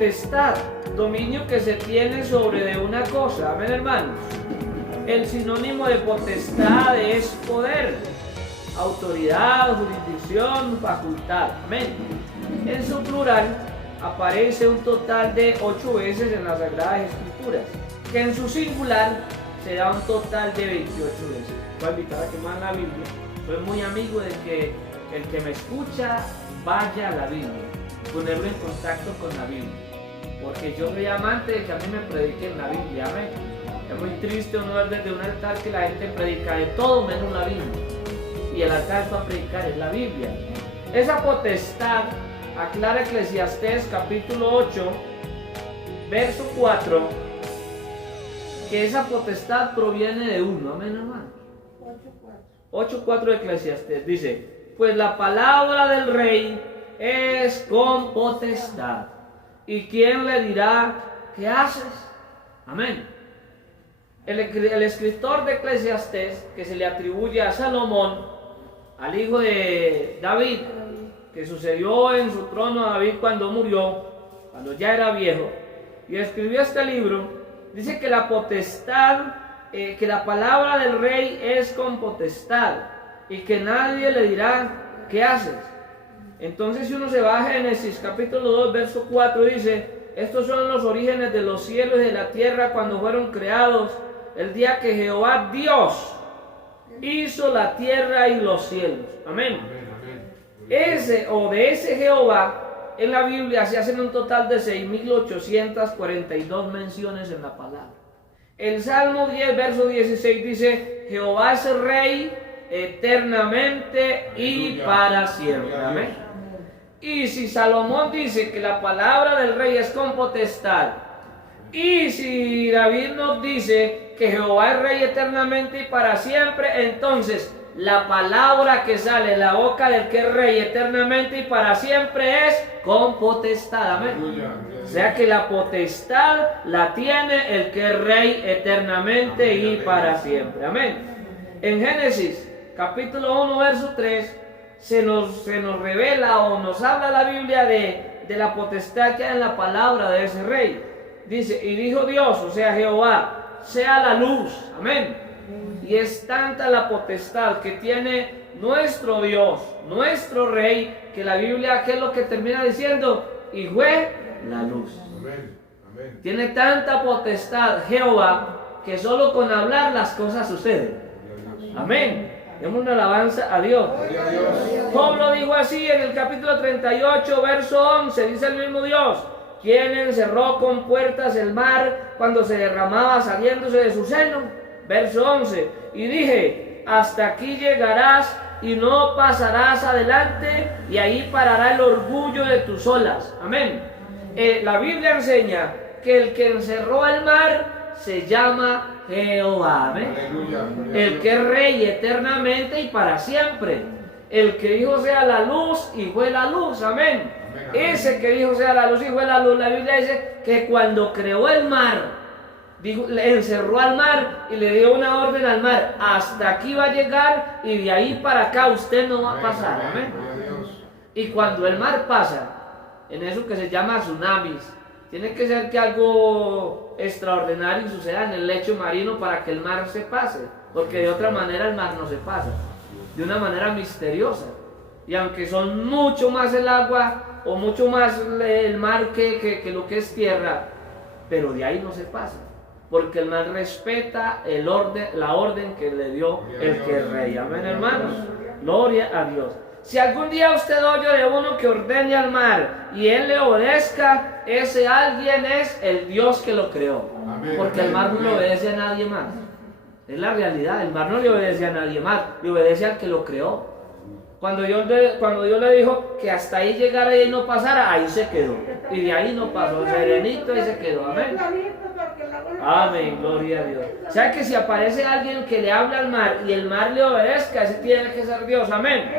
potestad, dominio que se tiene sobre de una cosa. Amén, hermanos. El sinónimo de potestad es poder, autoridad, jurisdicción, facultad. Amén. En su plural aparece un total de 8 veces en las Sagradas Escrituras, que en su singular se da un total de 28 veces. Voy a invitar a que más la Biblia. Soy muy amigo de que el que me escucha vaya a la Biblia, ponerlo en contacto con la Biblia, porque yo soy amante de que a mí me prediquen la Biblia. Amén. Es muy triste uno ver desde un altar que la gente predica de todo menos la Biblia, y el altar para predicar es la Biblia. Esa potestad, aclara Eclesiastés capítulo 8, verso 4, que esa potestad proviene de uno. Amén, hermano. 8.4 de Eclesiastés dice: pues la palabra del rey es con potestad, ¿y quién le dirá qué haces? Amén. El escritor de Eclesiastés, que se le atribuye a Salomón, al hijo de David, que sucedió en su trono a David cuando murió, cuando ya era viejo, y escribió este libro, dice que la potestad, que la palabra del rey es con potestad, y que nadie le dirá qué haces. Entonces, si uno se va a Génesis capítulo 2 verso 4, dice: estos son los orígenes de los cielos y de la tierra cuando fueron creados, el día que Jehová Dios hizo la tierra y los cielos. Amén. Ese de ese Jehová en la Biblia se hacen un total de 6.842 menciones en la palabra. El Salmo 10 verso 16 dice: Jehová es el rey eternamente y para siempre. Amén. Y si Salomón dice que la palabra del rey es con potestad, y si David nos dice que Jehová es rey eternamente y para siempre, entonces la palabra que sale de la boca del que es rey eternamente y para siempre es con potestad. Amén. O sea que la potestad la tiene el que es rey eternamente y para siempre. Amén. En Génesis capítulo 1 verso 3 se nos revela o nos habla la Biblia de la potestad que hay en la palabra de ese rey. Dice: y dijo Dios, o sea Jehová, sea la luz. Amén. Y es tanta la potestad que tiene nuestro Dios, nuestro rey, que la Biblia, ¿qué es lo que termina diciendo? Y fue la luz. Amén. Amén. Tiene tanta potestad Jehová que solo con hablar las cosas suceden. Amén. Demos una alabanza a Dios. Job lo dijo así en el capítulo 38, verso 11. Dice el mismo Dios: quien encerró con puertas el mar cuando se derramaba saliéndose de su seno. Verso 11. Y dije: hasta aquí llegarás y no pasarás adelante, y ahí parará el orgullo de tus olas. Amén. La Biblia enseña que el que encerró el mar se llama Jehová. Amén. Aleluya. El que es rey eternamente y para siempre. El que dijo sea la luz y fue la luz. Amén. Ese que dijo sea la luz y fue la luz. La Biblia dice que cuando creó el mar, le encerró al mar y le dio una orden al mar: hasta aquí va a llegar y de ahí para acá usted no va a pasar. Amén. Y cuando el mar pasa, en eso que se llama tsunamis, tiene que ser que algo extraordinario suceda en el lecho marino para que el mar se pase, porque de otra manera el mar no se pasa, de una manera misteriosa. Y aunque son mucho más el agua o mucho más el mar que lo que es tierra, pero de ahí no se pasa, porque el mar respeta la orden que le dio el que es rey. Amén, hermanos. Gloria a Dios. Si algún día usted oye de uno que ordene al mar y él le obedezca, ese alguien es el Dios que lo creó. Amén. Porque el mar no le obedece a nadie más. Es la realidad. El mar no le obedece a nadie más, le obedece al que lo creó. Cuando Dios le dijo que hasta ahí llegara y no pasara, ahí se quedó. Y de ahí no pasó, serenito y se quedó. Amén. Amén, gloria a Dios. O sea que si aparece alguien que le habla al mar y el mar le obedezca, ese tiene que ser Dios. Amén.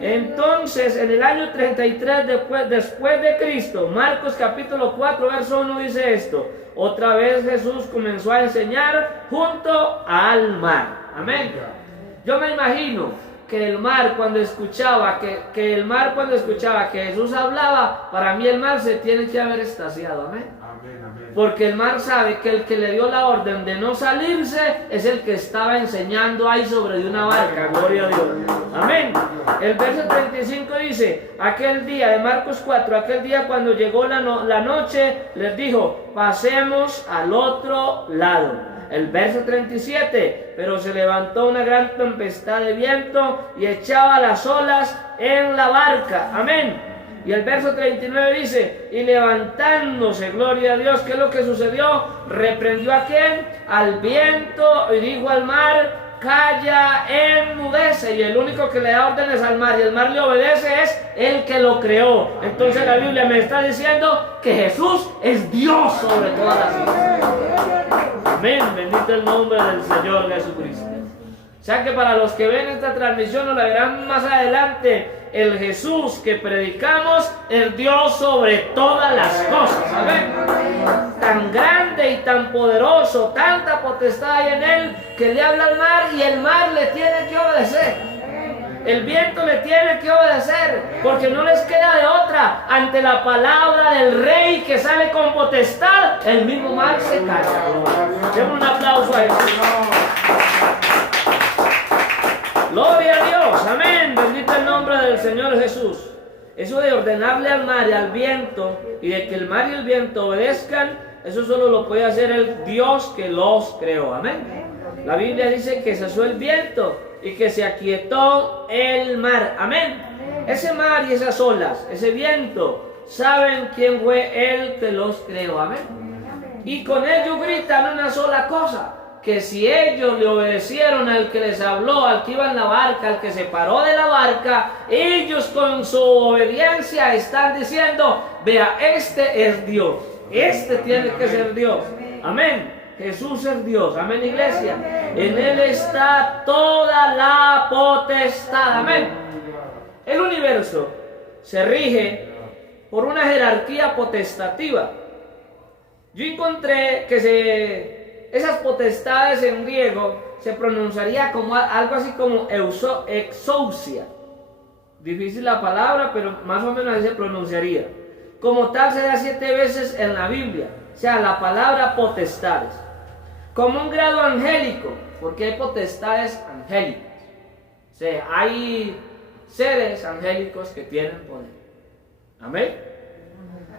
Entonces, en el año 33 después de Cristo, Marcos capítulo 4, verso 1 dice esto: otra vez Jesús comenzó a enseñar junto al mar. Amén. Yo me imagino que el mar cuando escuchaba que el mar cuando escuchaba que Jesús hablaba, para mí el mar se tiene que haber extasiado. Amén. Porque el mar sabe que el que le dio la orden de no salirse es el que estaba enseñando ahí sobre de una barca. Gloria a Dios. Amén. El verso 35 dice, aquel día de Marcos 4, aquel día cuando llegó la noche, les dijo, pasemos al otro lado. El verso 37, pero se levantó una gran tempestad de viento y echaba las olas en la barca. Amén. Y el verso 39 dice, y levantándose, gloria a Dios, ¿qué es lo que sucedió? Reprendió a quién? Al viento y dijo al mar, calla, enmudece. Y el único que le da órdenes al mar y el mar le obedece es el que lo creó. Entonces la Biblia me está diciendo que Jesús es Dios sobre todas las cosas. Amén, bendito el nombre del Señor Jesucristo. O sea que para los que ven esta transmisión o la verán más adelante, el Jesús que predicamos es Dios sobre todas las cosas. Amén. Tan grande y tan poderoso, tanta potestad hay en él que le habla al mar y el mar le tiene que obedecer. El viento le tiene que obedecer porque no les queda de otra. Ante la palabra del rey que sale con potestad, el mismo mar se calla. Demos un aplauso a Jesús. Gloria a Dios, amén, bendito el nombre del Señor Jesús. Eso de ordenarle al mar y al viento y de que el mar y el viento obedezcan, eso solo lo puede hacer el Dios que los creó, amén. La Biblia dice que cesó el viento y que se aquietó el mar, amén. Ese mar y esas olas, ese viento, saben quién fue el que los creó, amén. Y con ellos gritan una sola cosa, que si ellos le obedecieron al que les habló, al que iba en la barca, al que se paró de la barca, ellos con su obediencia están diciendo, vea, este es Dios, este tiene que ser Dios, amén. Jesús es Dios, amén, iglesia. En él está toda la potestad, amén. El universo se rige por una jerarquía potestativa. Yo encontré que esas potestades en griego se pronunciaría como algo así como exousia. Difícil la palabra, pero más o menos así se pronunciaría. Como tal se da 7 veces en la Biblia. O sea, la palabra potestades. Como un grado angélico, porque hay potestades angélicas. O sea, hay seres angélicos que tienen poder. Amén.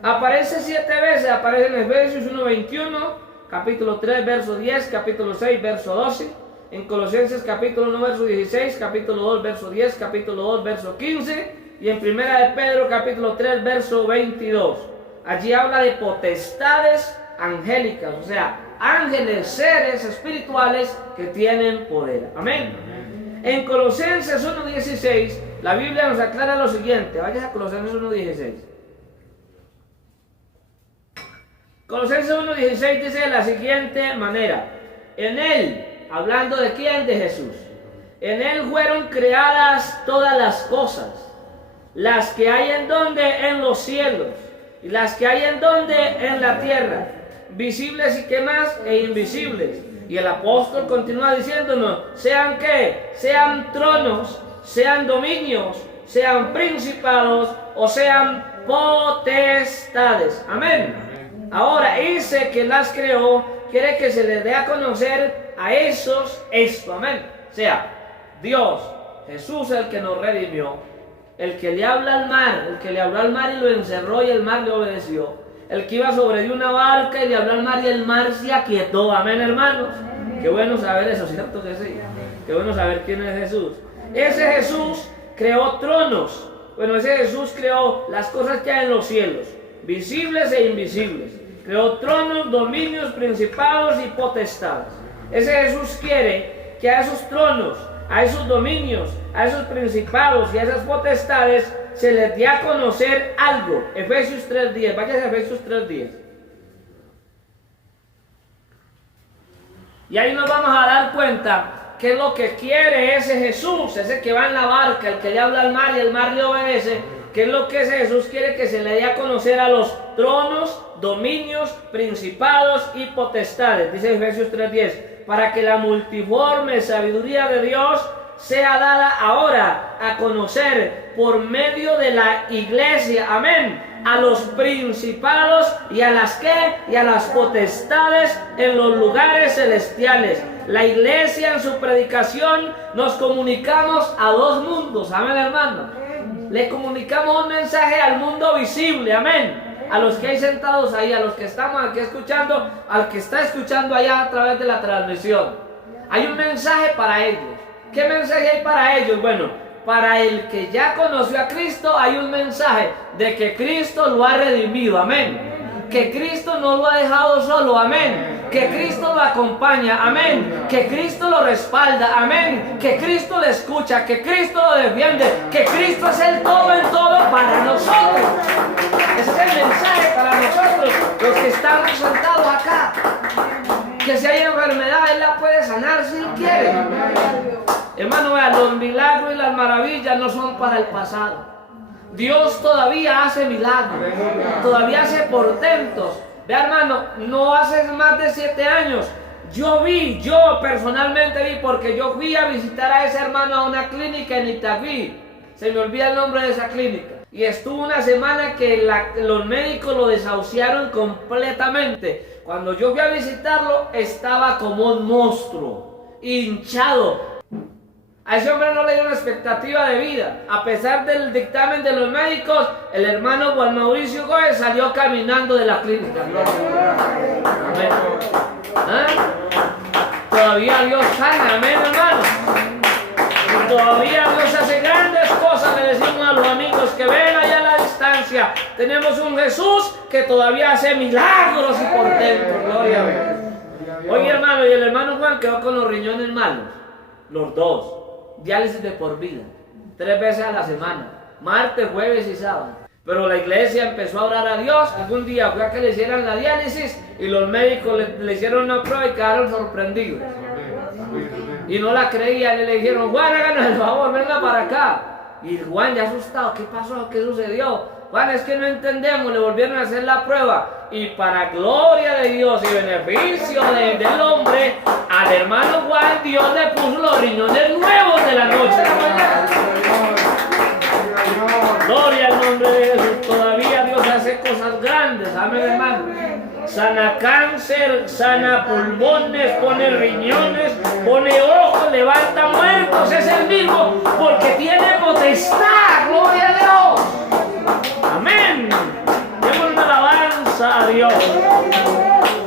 Aparece 7 veces, aparece en Efesios 1:21. Capítulo 3, verso 10, capítulo 6, verso 12, en Colosenses capítulo 1, verso 16, capítulo 2, verso 10, capítulo 2, verso 15, y en Primera de Pedro capítulo 3, verso 22. Allí habla de potestades angélicas, o sea, ángeles, seres espirituales que tienen poder. Amén. En Colosenses 1:16, la Biblia nos aclara lo siguiente. Vayas a Colosenses 1:16. Colosenses 1:16 dice de la siguiente manera: en él, hablando de quién, de Jesús, en él fueron creadas todas las cosas, las que hay en donde, en los cielos, y las que hay en donde, en la tierra, visibles y que más, e invisibles. Y el apóstol continúa diciéndonos, sean qué, sean tronos, sean dominios, sean principados o sean potestades. Amén. Ahora, ese que las creó, quiere que se les dé a conocer a esos esto, amén. O sea, Dios, Jesús el que nos redimió, el que le habla al mar, el que le habló al mar y lo encerró y el mar le obedeció, el que iba sobre de una barca y le habló al mar y el mar se aquietó, amén, hermanos. Qué bueno saber eso, ¿cierto que sí? Qué bueno saber quién es Jesús. Ese Jesús creó tronos. Bueno, ese Jesús creó las cosas que hay en los cielos, visibles e invisibles. Creó tronos, dominios, principados y potestades. Ese Jesús quiere que a esos tronos, a esos dominios, a esos principados y a esas potestades se les dé a conocer algo. Efesios 3:10. Váyase a Efesios 3:10. Y ahí nos vamos a dar cuenta qué es lo que quiere ese Jesús, ese que va en la barca, el que le habla al mar y el mar le obedece. ¿Qué es lo que ese Jesús quiere? Que se le dé a conocer a los tronos, dominios, principados y potestades. Dice Efesios 3:10, para que la multiforme sabiduría de Dios sea dada ahora a conocer por medio de la iglesia, amén, a los principados y a las ¿qué? Y a las potestades en los lugares celestiales. La iglesia en su predicación nos comunicamos a dos mundos, amén, hermano. Le comunicamos un mensaje al mundo visible, amén. A los que hay sentados ahí, a los que estamos aquí escuchando, al que está escuchando allá a través de la transmisión. Hay un mensaje para ellos. ¿Qué mensaje hay para ellos? Bueno, para el que ya conoció a Cristo hay un mensaje de que Cristo lo ha redimido, amén. Que Cristo no lo ha dejado solo, amén. Que Cristo lo acompaña, amén. Que Cristo lo respalda, amén. Que Cristo le escucha, que Cristo lo defiende, que Cristo es el todo en todo para nosotros. Ese es el mensaje para nosotros, los que estamos sentados acá. Que si hay enfermedad, Él la puede sanar si Él quiere. Hermano, vean, los milagros y las maravillas no son para el pasado. Dios todavía hace milagros, todavía hace portentos. Vea, hermano, no hace más de 7 años, yo personalmente vi, porque yo fui a visitar a ese hermano a una clínica en Itagüí. Se me olvida el nombre de esa clínica. Y estuvo una semana que los médicos lo desahuciaron completamente. Cuando yo fui a visitarlo, estaba como un monstruo, hinchado. A ese hombre no le dio una expectativa de vida. A pesar del dictamen de los médicos, el hermano Juan Mauricio Gómez salió caminando de la clínica. Amén. ¿Ah? Todavía Dios sana, amén, hermano. Y todavía Dios hace grandes cosas. Le decimos a los amigos que ven allá a la distancia, tenemos un Jesús que todavía hace milagros y portentos. Gloria a Dios. Oye, hermano, y el hermano Juan quedó con los riñones malos. Los dos. Diálisis de por vida, 3 veces a la semana, martes, jueves y sábado. Pero la iglesia empezó a orar a Dios. Algún día fue a que le hicieran la diálisis y los médicos le hicieron una prueba y quedaron sorprendidos. Y no la creían y le dijeron: Juan, háganos el favor, venga para acá. Y Juan, ya asustado: ¿qué pasó? ¿Qué sucedió? Juan, es que no entendemos. Le volvieron a hacer la prueba y para gloria de Dios y beneficio del hombre, al hermano Juan Dios le puso los riñones nuevos de la noche a la mañana. Gloria al nombre de Jesús. Todavía Dios hace cosas grandes, amén, hermano. Sana cáncer, sana pulmones, pone riñones, pone ojos, levanta muertos. Es el mismo porque tiene potestad. Gloria a Dios. Amén. Demos una alabanza a Dios.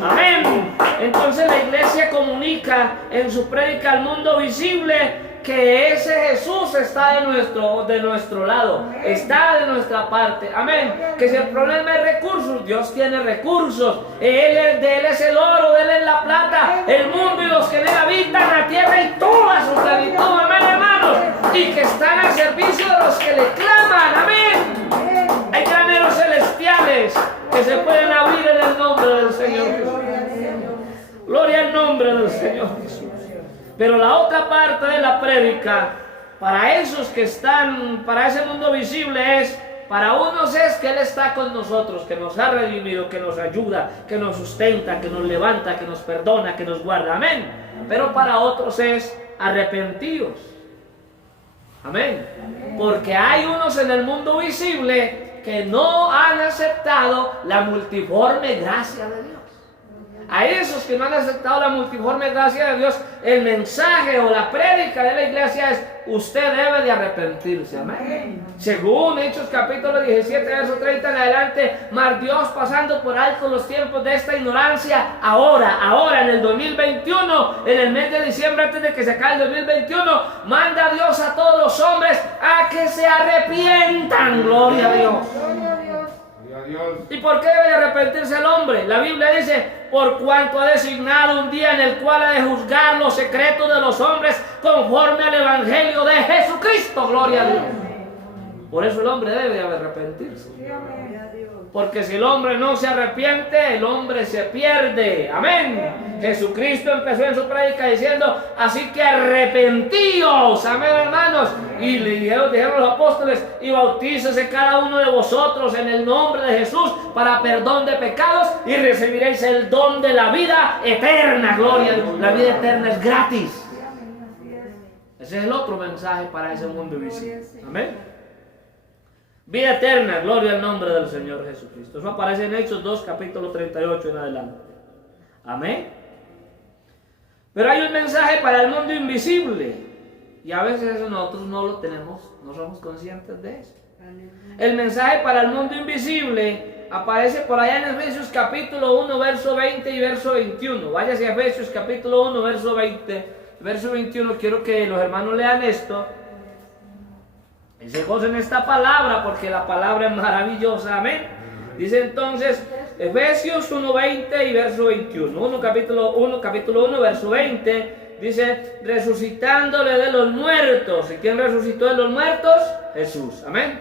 Amén. Entonces la iglesia comunica en su prédica al mundo visible que ese Jesús está de nuestro lado, está de nuestra parte. Amén. Que si el problema es recursos, Dios tiene recursos. De Él es el oro, de Él es la plata, el mundo y los que en Él habitan, la tierra y toda su plenitud. Amén, hermanos. Y que están al servicio de los que le claman. Amén. Hay graneros celestiales que se pueden abrir en el nombre del Señor Jesús. Gloria al nombre del Señor Jesús. Pero la otra parte de la prédica, para esos que están, para ese mundo visible es, para unos es que Él está con nosotros, que nos ha redimido, que nos ayuda, que nos sustenta, que nos levanta, que nos perdona, que nos guarda. Amén. Pero para otros es arrepentidos. Amén. Porque hay unos en el mundo visible que no han aceptado la multiforme gracia de Dios. A esos que no han aceptado la multiforme gracia de Dios, el mensaje o la prédica de la iglesia es: usted debe de arrepentirse. Amén. Según Hechos capítulo 17, verso 30 en adelante, mas Dios, pasando por alto los tiempos de esta ignorancia, ahora en el 2021, en el mes de diciembre, antes de que se acabe el 2021, manda a Dios a todos los hombres a que se arrepientan. Gloria a Dios. ¿Y por qué debe arrepentirse el hombre? La Biblia dice: por cuanto ha designado un día en el cual ha de juzgar los secretos de los hombres conforme al evangelio de Jesucristo. Gloria a Dios. Por eso el hombre debe de arrepentirse. Porque si el hombre no se arrepiente, el hombre se pierde. Amén. Jesucristo empezó en su prédica diciendo: así que arrepentíos. Amén, hermanos. Y le dijeron los apóstoles: y bautícese cada uno de vosotros en el nombre de Jesús para perdón de pecados y recibiréis el don de la vida eterna. Gloria a Dios. La vida eterna es gratis. Ese es el otro mensaje para ese mundo invisible. Amén. Vida eterna, gloria al nombre del Señor Jesucristo. Eso aparece en Hechos 2, capítulo 38 en adelante. Amén. Pero hay un mensaje para el mundo invisible. Y a veces eso nosotros no lo tenemos, no somos conscientes de eso. El mensaje para el mundo invisible aparece por allá en Efesios capítulo 1, verso 20 y verso 21. Váyase a Efesios capítulo 1, verso 20, verso 21. Quiero que los hermanos lean esto y se gocen esta palabra, porque la palabra es maravillosa. Amén. Dice entonces Efesios 1, 20 y verso 21. Capítulo 1, verso 20. Dice, resucitándole de los muertos. ¿Y quién resucitó de los muertos? Jesús. Amén.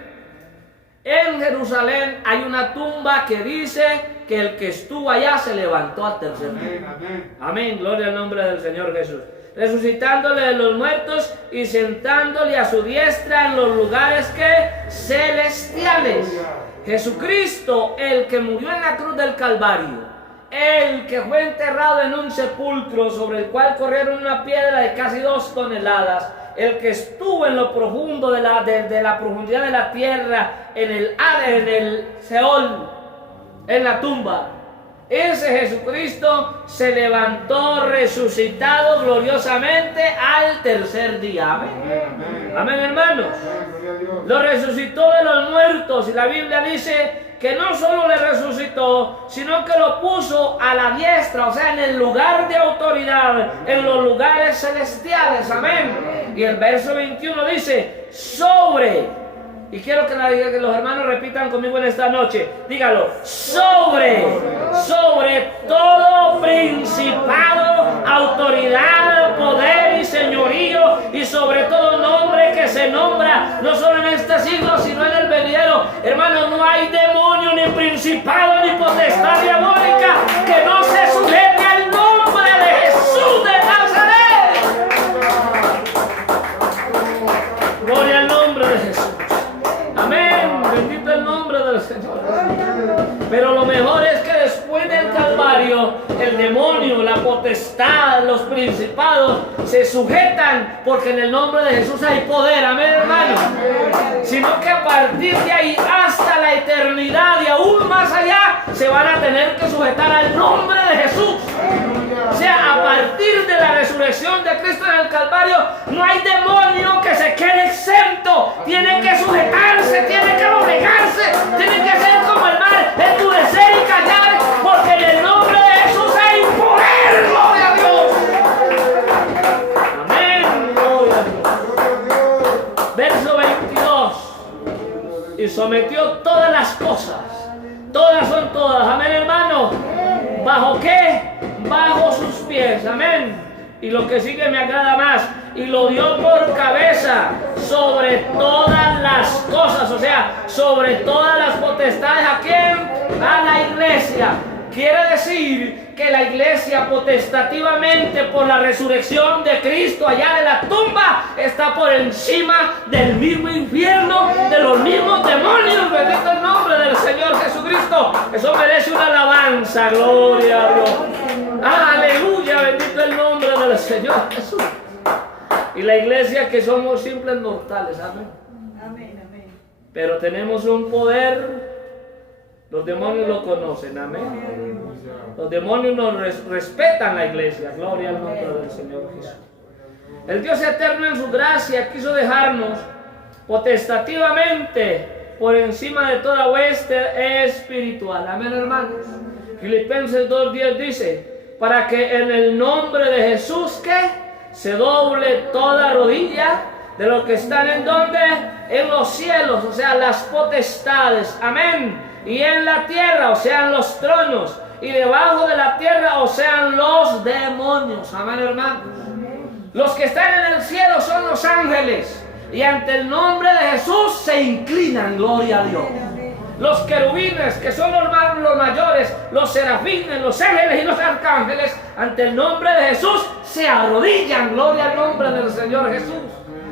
En Jerusalén hay una tumba que dice que el que estuvo allá se levantó al tercer día. Amén. Gloria al nombre del Señor Jesús. Resucitándole de los muertos y sentándole a su diestra en los lugares que celestiales. Jesucristo, el que murió en la cruz del Calvario, el que fue enterrado en un sepulcro sobre el cual corrieron una piedra de casi 2 toneladas, el que estuvo en lo profundo de la profundidad de la tierra, en el Seol, en la tumba. Ese Jesucristo se levantó resucitado gloriosamente al tercer día. Amén. Amén, hermanos. Lo resucitó de los muertos, y la Biblia dice que no solo le resucitó, sino que lo puso a la diestra, o sea, en el lugar de autoridad, en los lugares celestiales. Amén. Y el verso 21 dice, y quiero que los hermanos repitan conmigo en esta noche, dígalo, sobre todo principado, autoridad, poder y señorío, y sobre todo nombre que se nombra, no solo en este siglo, sino en el venidero. Hermanos, no hay demonio, ni principado, ni potestad diabólica que no se sujete al nombre de Jesús de Nazaret. Gloria al nombre de Jesús. Amén, bendito el nombre del Señor. Pero lo mejor es que después del Calvario, el demonio, la potestad, los principados se sujetan, porque en el nombre de Jesús hay poder. Amén, hermano. Sino que a partir de ahí hasta la eternidad y aún más allá se van a tener que sujetar al nombre de Jesús. O sea, a partir de la resurrección de Cristo en el Calvario, no hay demonio que se quede exento. Tiene que sujetarse, tiene que doblegarse, tiene que ser como el mar, endurecer y callar, porque en el nombre de Jesús hay poder. ¡Gloria a Dios! Amén. Gloria a Dios. Verso 22. Y sometió todas las cosas. Todas son todas. Amén, hermano. ¿Bajo qué? Bajo sus pies. Amén. Y lo que sigue me agrada más. Y lo dio por cabeza sobre todas las cosas. O sea, sobre todas las potestades. ¿A quién? A la iglesia. Quiere decir que la iglesia potestativamente, por la resurrección de Cristo allá de la tumba, está por encima del mismo infierno, de los mismos demonios. Bendito el nombre del Señor Jesucristo. Eso merece una alabanza. Gloria a Dios. Aleluya, bendito el nombre del Señor Jesús. Y la iglesia, que somos simples mortales. Amén. Amén, amén. Pero tenemos un poder. Los demonios lo conocen. Amén. Los demonios nos respetan la iglesia. Gloria al nombre del Señor Jesús. El Dios eterno en su gracia quiso dejarnos potestativamente por encima de toda hueste espiritual. Amén, hermanos. Filipenses 2:10 dice, para que en el nombre de Jesús, ¿qué? Se doble toda rodilla de los que están en donde, en los cielos, o sea, las potestades. Amén. Y en la tierra, o sea, en los tronos. Y debajo de la tierra, o sean los demonios. Amén, hermanos. Los que están en el cielo son los ángeles, y ante el nombre de Jesús se inclinan. Gloria a Dios. Los querubines, que son los mayores, los serafines, los ángeles y los arcángeles, ante el nombre de Jesús se arrodillan. Gloria al nombre del Señor Jesús.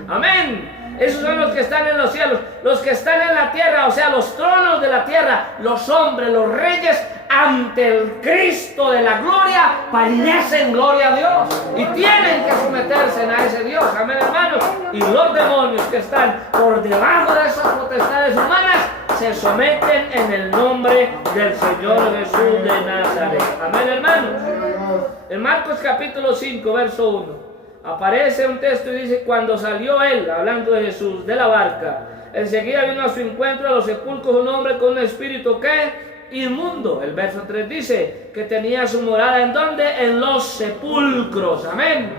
Amén. Esos son los que están en los cielos. Los que están en la tierra, o sea, los tronos de la tierra, los hombres, los reyes, ante el Cristo de la gloria, padecen gloria a Dios y tienen que someterse a ese Dios. Amén, hermanos. Y los demonios que están por debajo de esas potestades humanas se someten en el nombre del Señor Jesús de Nazaret. Amén, hermanos. En Marcos capítulo 5, verso 1. Aparece un texto y dice: cuando salió él, hablando de Jesús, de la barca, enseguida vino a su encuentro a los sepulcros un hombre con un espíritu que inmundo. El verso 3 dice que tenía su morada ¿en dónde? En los sepulcros. Amén.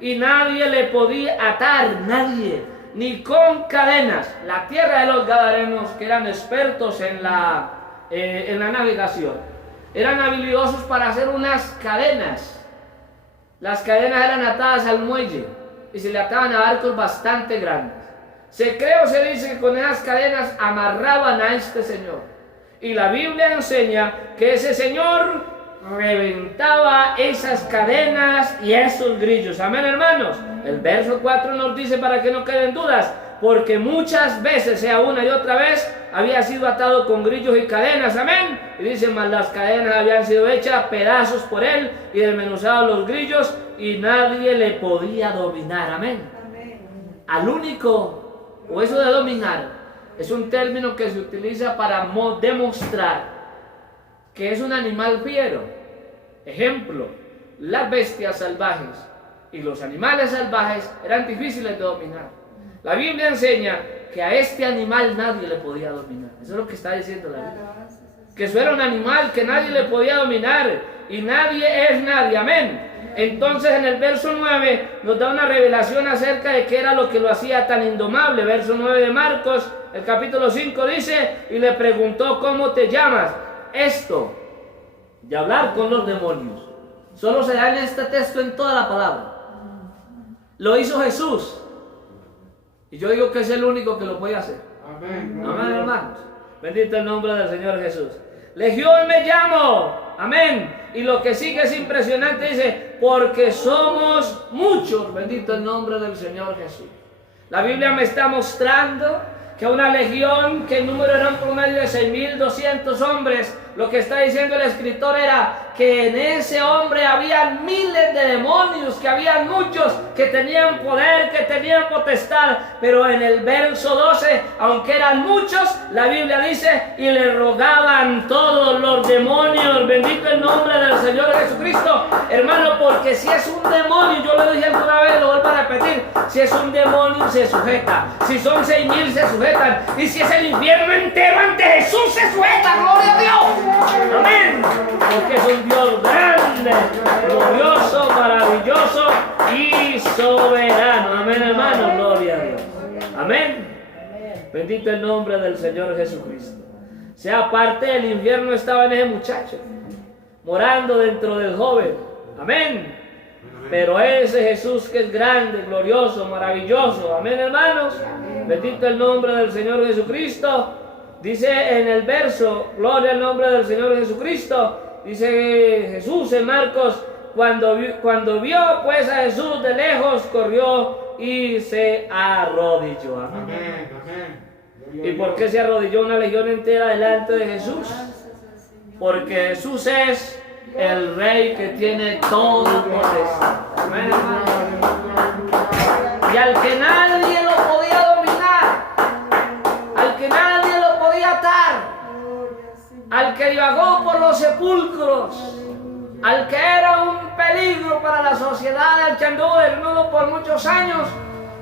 Y nadie le podía atar, nadie, ni con cadenas. La tierra de los gadarenos, que eran expertos en la navegación, eran habilidosos para hacer unas cadenas. Las cadenas eran atadas al muelle y se le ataban a barcos bastante grandes. Se cree o se dice que con esas cadenas amarraban a este señor. Y la Biblia enseña que ese señor reventaba esas cadenas y esos grillos. Amén, hermanos. El verso 4 nos dice, para que no queden dudas, porque muchas veces, sea una y otra vez, había sido atado con grillos y cadenas. Amén. Y dice, mas las cadenas habían sido hechas pedazos por él y desmenuzados los grillos y nadie le podía dominar. Amén. Al único, o eso de dominar, es un término que se utiliza para demostrar que es un animal fiero. Ejemplo, las bestias salvajes y los animales salvajes eran difíciles de dominar. La Biblia enseña que a este animal nadie le podía dominar. Eso es lo que está diciendo la Biblia. Que eso era un animal que nadie le podía dominar y nadie es nadie. Amén. Entonces en el verso 9 nos da una revelación acerca de qué era lo que lo hacía tan indomable. Verso 9 de Marcos, el capítulo 5 dice, y le preguntó, ¿cómo te llamas? Esto de hablar con los demonios solo se da en este texto, en toda la palabra. Lo hizo Jesús. Y yo digo que es el único que lo puede hacer. Amén. Amén, hermanos. Bendito el nombre del Señor Jesús. Legión me llamo. Amén. Y lo que sigue es impresionante. Dice, porque somos muchos. Bendito el nombre del Señor Jesús. La Biblia me está mostrando que una legión, que el número era un promedio de 6.200 hombres, lo que está diciendo el escritor era que en ese hombre habían miles de demonios, que habían muchos que tenían poder, que tenían potestad, pero en el verso 12, aunque eran muchos, la Biblia dice, y le rogaban todos los demonios, bendito el nombre del Señor Jesucristo, hermano, porque si es un demonio, yo lo dije alguna vez, lo vuelvo a repetir, si es un demonio se sujeta, si son 6.000 se sujetan, y si es el infierno entero ante Jesús se sujeta, gloria a Dios, amén, porque es un Dios grande, glorioso, maravilloso y soberano. Amén, hermano, gloria a Dios. Amén. Bendito el nombre del Señor Jesucristo. Sea parte del infierno estaba en ese muchacho, morando dentro del joven. Amén. Pero ese Jesús que es grande, glorioso, maravilloso. Amén, hermanos. Bendito el nombre del Señor Jesucristo. Dice en el verso, gloria al nombre del Señor Jesucristo. Dice Jesús en Marcos, cuando vio pues a Jesús de lejos, corrió y se arrodilló. Amén. ¿Y por qué se arrodilló una legión entera delante de Jesús? Porque Jesús es el Rey que tiene todo el poder. Amén, y al que nadie lo podía dominar, al que nadie lo podía atar, al que divagó por los sepulcros, al que era un peligro para la sociedad, al que anduvo desnudo por muchos años,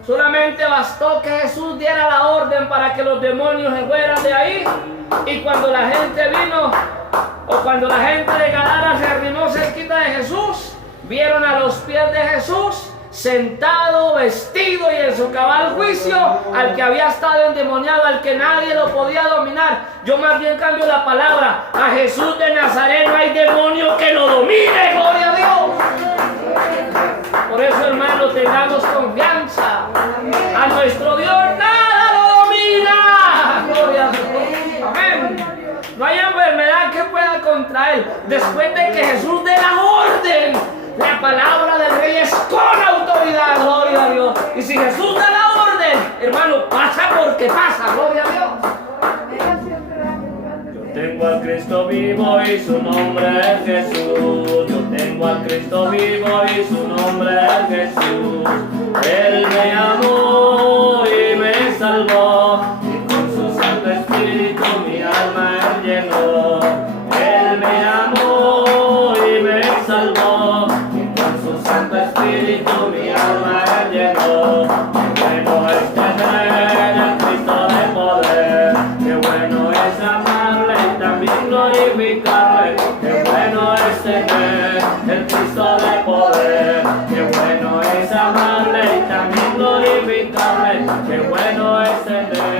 solamente bastó que Jesús diera la orden para que los demonios se fueran de ahí. Y cuando la gente vino, o cuando la gente de Gadara se arrimó cerquita de Jesús, vieron a los pies de Jesús sentado, vestido y en su cabal juicio, al que había estado endemoniado, al que nadie lo podía dominar. Yo más bien cambio la palabra: a Jesús de Nazaret no hay demonio que lo domine, gloria a Dios. Por eso, hermano, tengamos confianza. A nuestro Dios nada lo domina, gloria a Dios. Amén. No hay enfermedad que pueda contra él. Después de que Jesús dé la orden, la palabra del Rey es con autoridad, gloria a Dios. Y si Jesús da la orden, hermano, pasa porque pasa, gloria a Dios. Yo tengo tengo al Cristo vivo y su nombre es Jesús. Yo tengo al Cristo vivo y su nombre es Jesús. Él me amó y me salvó, y con su Santo Espíritu mi alma él llenó. Él me amó y me salvó, y con su Santo Espíritu mi alma él llenó. Qué bueno es tener el Cristo de poder, qué bueno es amarle y también glorificarle. Qué bueno es tener el Cristo de poder, qué bueno es amarle y también glorificarle. Qué bueno es tener